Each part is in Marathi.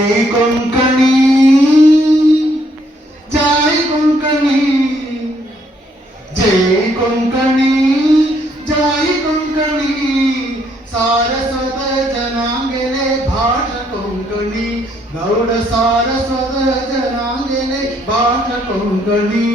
जय कोंकणी जय कोंकणी जय कोंकणी जय कोंकणी सारस्वत जनांगेले भाट कोंकणी गौड सारस्वत जनांगेले भाट कोंकणी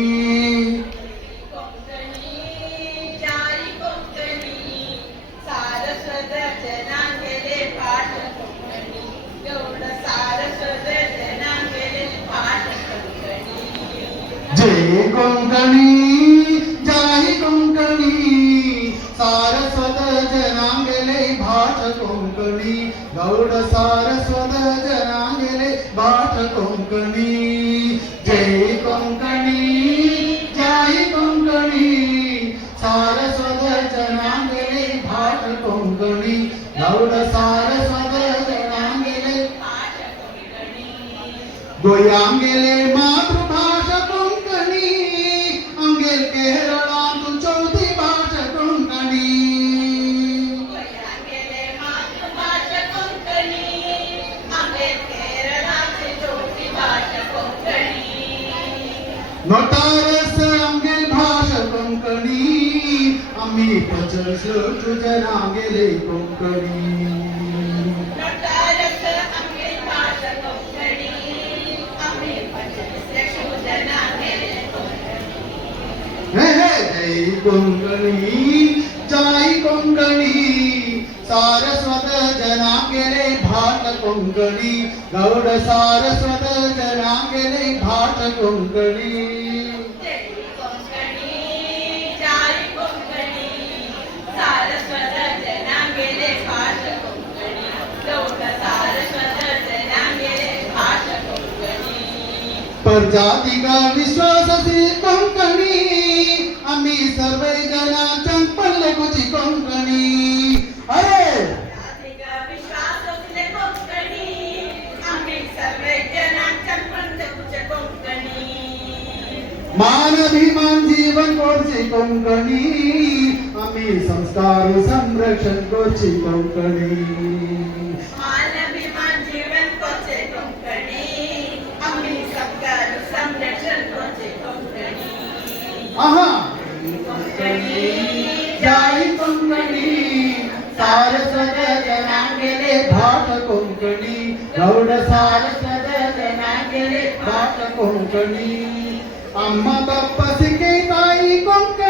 जय कोंकणी जय कोंकणी सारस्वत जनांगेले भाट कोंकणी गौड सारस्वत जनांगेले भाट कोंकणी जय कोंकणी जय कोंकणी सारस्वत जनांगेले भाट कोंकणी गौड सारस्वत जनांगेले भाट कोंकणी गोयांगेले मातृभाषा कोंकणी अंगेल केरळा तू चौथी भाषा कोंकणी गोयांगेले मातृभाषा कोंकणी अंगेल केरळा तू चौथी भाषा कोंकणी नोटारस अंगेल भाषा कोंकणी आम्ही पचल तुझ्या नागेले कोंकणी जय कोंकणी जय कोंकणी सारस्वत जनांगेले भाट कोंकणी गौड सारस्वत जनांगेले भाट कोंकणी जय कोंकणी जय कोंकणी सारस्वत जनांगेले भाट कोंकणी गौड सारस्वत जनांगेले भाट कोंकणी प्रजाती का विश्वास से कोंकणी आम्ही सर्व जना चंपल कुची कोंकणी अरे विश्वास असले कोंकणी आम्ही सर्व जना चंपल कुची कोंकणी मान अभिमान जीवन कोची कोंकणी आम्ही संस्कार संरक्षण कोची कोंकणी मान अभिमान जीवन कोचे कोंकणी आम्ही संस्कार संरक्षण कोचे कोंकणी आहा कोंकणी जय कोंकणी सारस्वत जनांगेले भाट कोंकणी गौड सारस्वत जनांगेले भाट कोंकणी अम्मा बाप्पा सिके ताई कोंकणी